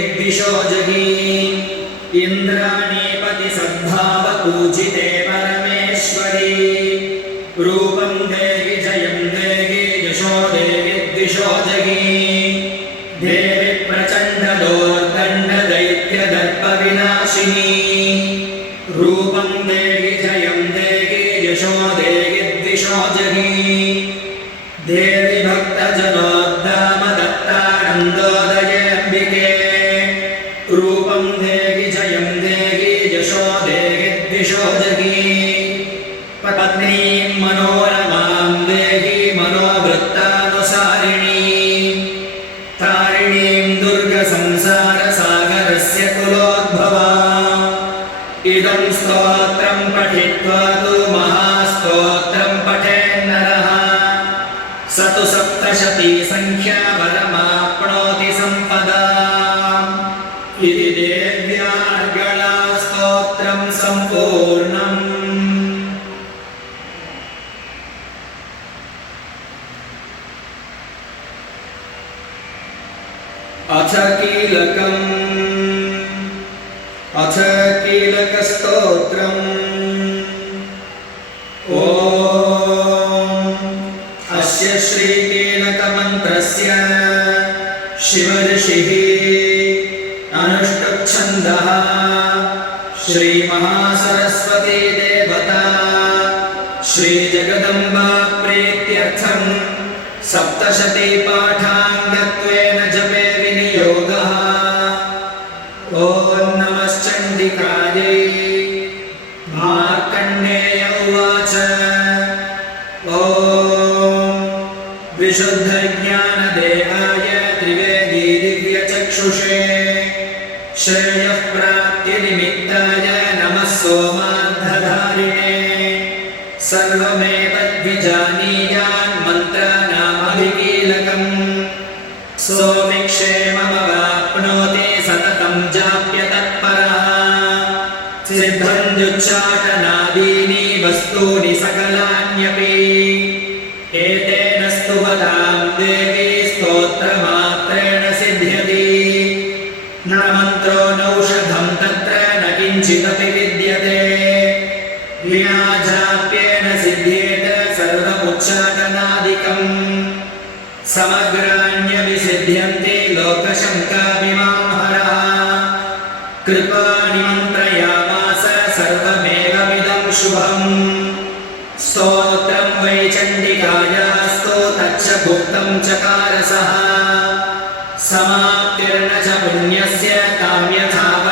विशोजगी इन्द्राणीपति सद्भावपूजिते परमेश्वरी रूपं देहि जयं देहि यशो देहि द्विशोजगी देवि प्रचण्डदोर्दण्डदैत्यदर्पविनाशिनी रूपं देहि जयं देहि यशो देहि द्विशोजगी देवि भक्तजनोद्दामदत्तानन्दोदयेऽम्बिके रूपं देहि जयं देहि यशो देहि द्विशोजगी पत्नीं मनोरमां देहि मनोवृत्तानुसारिणीं तारिणीं दुर्गसंसारसागरस्य कुलोद्भवाम् इदं स्तोत्रं पठित्वा तु महास्तोत्रं पठेन्नरः स तु सप्तशती संख्या वरमाप्नोति सम्पदाम् इति देव्यार्गला स्तोत्रं सम्पूर्णम्। अथ कीलकस्तोत्रम्। ॐ अस्य श्रीकीलकमन्त्रस्य शिवऋषिः अनुष्टुप्छन्दः श्रीमहासरस्वती देवता श्रीजगदम्बा प्रीत्यर्थं सप्तशती पाठाङ्गत्वेन जपे विनियोगः। ॐ नमश्चण्डिकायै। मार्कण्डेय उवाच ॐ विशुद्धज्ञानदेहाय त्रिवेदी दिव्यचक्षुषे श्रेयः प्राप्तिनिमित्ताय नमः सोमार्धधारिणे सर्वमेतद्विजानीयान् मन्त्राणामभिकीलकम् सोमिक्षेममवाप्नोति सततं जाप्य तत्परः सिद्धन्त्युच्चाटनादीनि वस्तूनि सकलान्यपि एतेन स्तुवतां देवी स्तोत्रमात्रेण सिद्ध्यति न मन्त्रो नौषधं तत्र न किञ्चिदपि विद्यते विना जाप्येन सिद्ध्येत सर्वमुच्चाटनादिकम् समग्राण्यभिसिद्ध्यन्ति लोकशङ्काभिमांहरः कृपानिमन्त्रयामास सर्वमेवमिदं शुभम् स्तोत्रं वै चण्डिकायास्तु तच्च भुक्तं चकारसः